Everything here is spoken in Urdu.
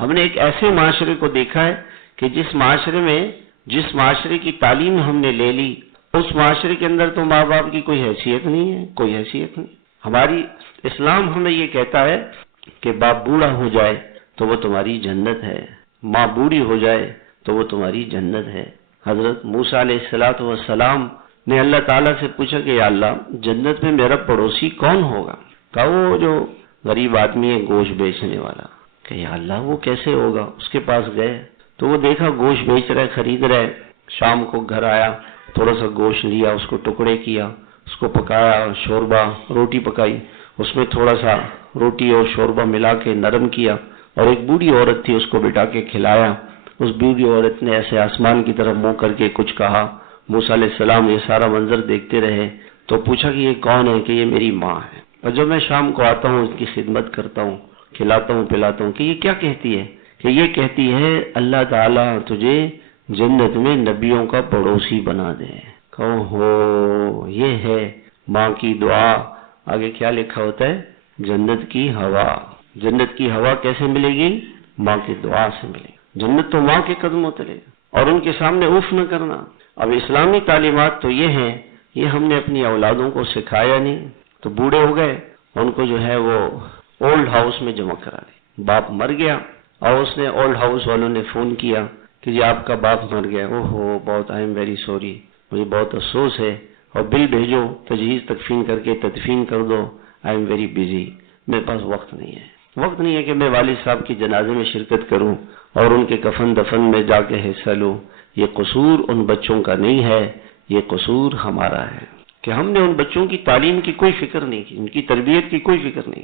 ہم نے ایک ایسے معاشرے کو دیکھا ہے کہ جس معاشرے کی تعلیم ہم نے لے لی، اس معاشرے کے اندر تو ماں باپ کی کوئی حیثیت نہیں ہے، کوئی حیثیت نہیں۔ ہماری اسلام ہمیں یہ کہتا ہے کہ باپ بوڑھا ہو جائے تو وہ تمہاری جنت ہے، ماں بوڑھی ہو جائے تو وہ تمہاری جنت ہے۔ حضرت موسیٰ علیہ السلام نے اللہ تعالیٰ سے پوچھا کہ یا اللہ، جنت میں میرا پڑوسی کون ہوگا؟ کہا وہ جو غریب آدمی ہے گوشت بیچنے والا۔ کہ یا اللہ وہ کیسے ہوگا؟ اس کے پاس گئے تو وہ دیکھا گوشت بیچ رہے، خرید رہے۔ شام کو گھر آیا، تھوڑا سا گوشت لیا، اس کو ٹکڑے کیا، اس کو پکایا، شوربہ روٹی پکائی، اس میں تھوڑا سا روٹی اور شوربہ ملا کے نرم کیا، اور ایک بوڑھی عورت تھی اس کو بٹھا کے کھلایا۔ اس بوڑھی عورت نے ایسے آسمان کی طرف منہ کر کے کچھ کہا۔ موسیٰ علیہ السلام یہ سارا منظر دیکھتے رہے تو پوچھا کہ یہ کون ہے؟ کہ یہ میری ماں ہے، اور جب میں شام کو آتا ہوں اس کی خدمت کرتا ہوں، کھلاتا ہوں پلاتا ہوں۔ کہ یہ کیا کہتی ہے؟ کہ یہ کہتی ہے اللہ تعالیٰ تجھے جنت میں نبیوں کا پڑوسی بنا دے۔ کہو ہو، یہ ہے ماں کی دعا۔ آگے کیا لکھا ہوتا ہے؟ جنت کی ہوا۔ جنت کی ہوا کیسے ملے گی؟ ماں کی دعا سے ملے گی۔ جنت تو ماں کے قدموں تلے گا، اور ان کے سامنے اف نہ کرنا۔ اب اسلامی تعلیمات تو یہ ہیں، یہ ہم نے اپنی اولادوں کو سکھایا نہیں، تو بوڑھے ہو گئے، ان کو جو ہے وہ اولڈ ہاؤس میں جمع کرا دے۔ باپ مر گیا اور اس نے اولڈ ہاؤس والوں نے فون کیا کہ جی آپ کا باپ مر گیا۔ اوہو، بہت آئی ایم ویری سوری، مجھے بہت افسوس ہے، اور بل بھیجو، تجہیز تکفین کر کے تدفین کر دو، آئی ایم ویری بزی، میرے پاس وقت نہیں ہے۔ وقت نہیں ہے کہ میں والد صاحب کی جنازے میں شرکت کروں اور ان کے کفن دفن میں جا کے حصہ لوں۔ یہ قصور ان بچوں کا نہیں ہے، یہ قصور ہمارا ہے کہ ہم نے ان بچوں کی تعلیم کی کوئی فکر نہیں کی، ان کی تربیت کی کوئی فکر نہیں۔